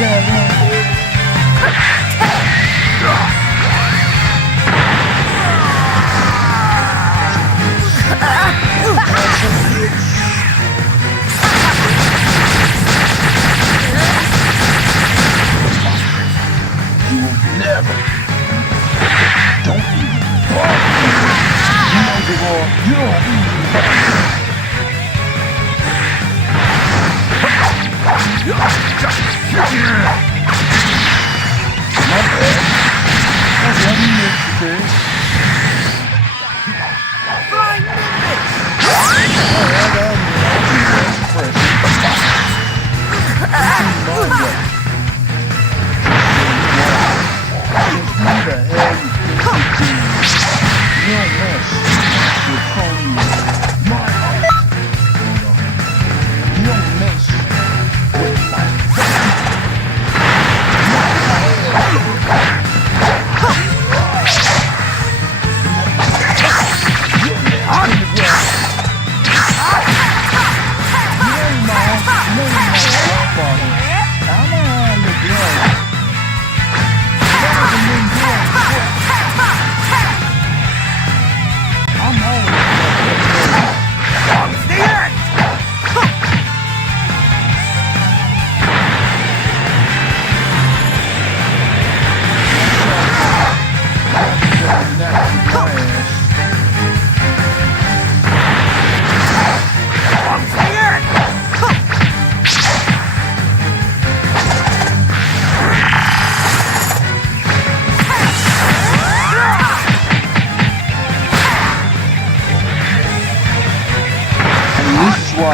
Never. Don't even bother. You know the law. You don't even bother. My bad. That's what he makes today. Flying nimbus!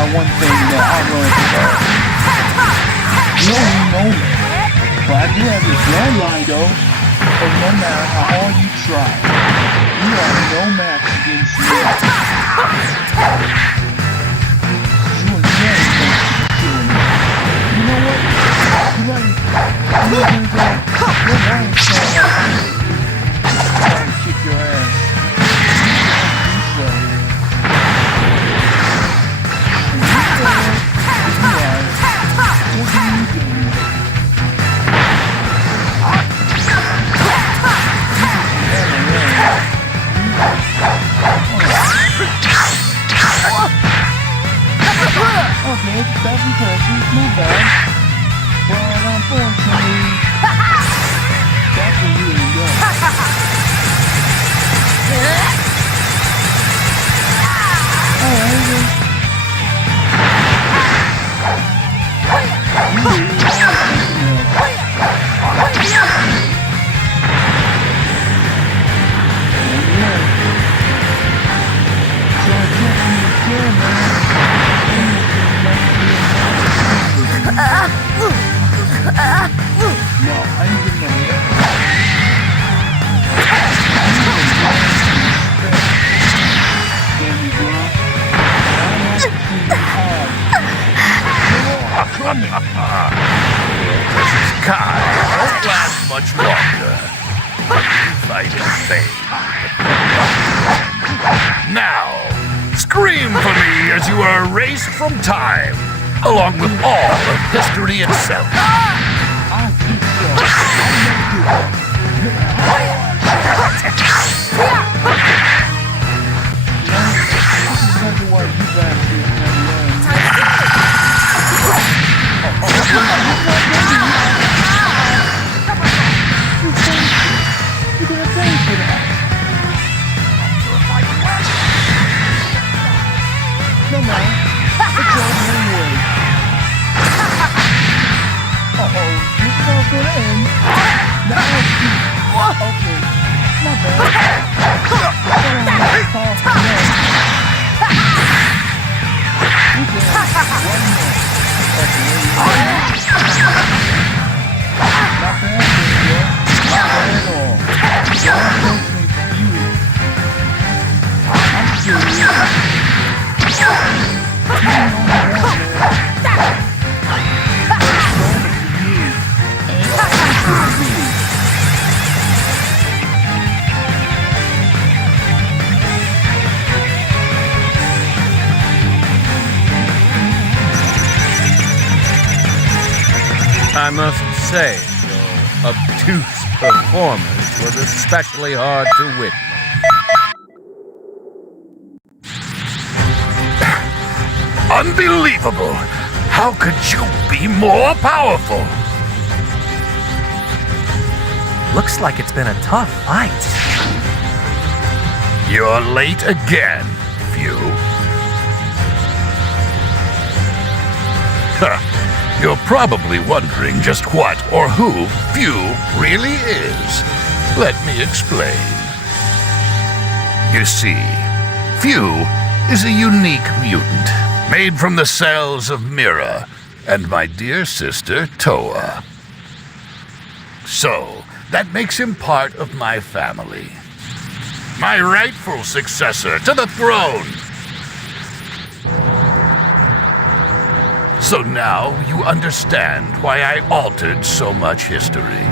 One thing that I learned about. You know me. But I do have this bloodline though. But no matter how hard you try, you are no match against me. You and Jerry think you're killing me. You know what? You're right. I'm not gonna go. Your wife trying to kick your ass. You can't do so. Okay, that's impressive, not bad. But unfortunately, that's where you end up. Kai won't last much longer. You fight in vain. Now, scream for me as you are erased from time, along with all of history itself. I'll keep I must say, your obtuse performance was especially hard to witness. Unbelievable! How could you be more powerful? Looks like it's been a tough fight. You're late again, Few. You're probably wondering just what or who Few really is. Let me explain. You see, Few is a unique mutant, made from the cells of Mira and my dear sister Toa. So, that makes him part of my family. My rightful successor to the throne. So now you understand why I altered so much history.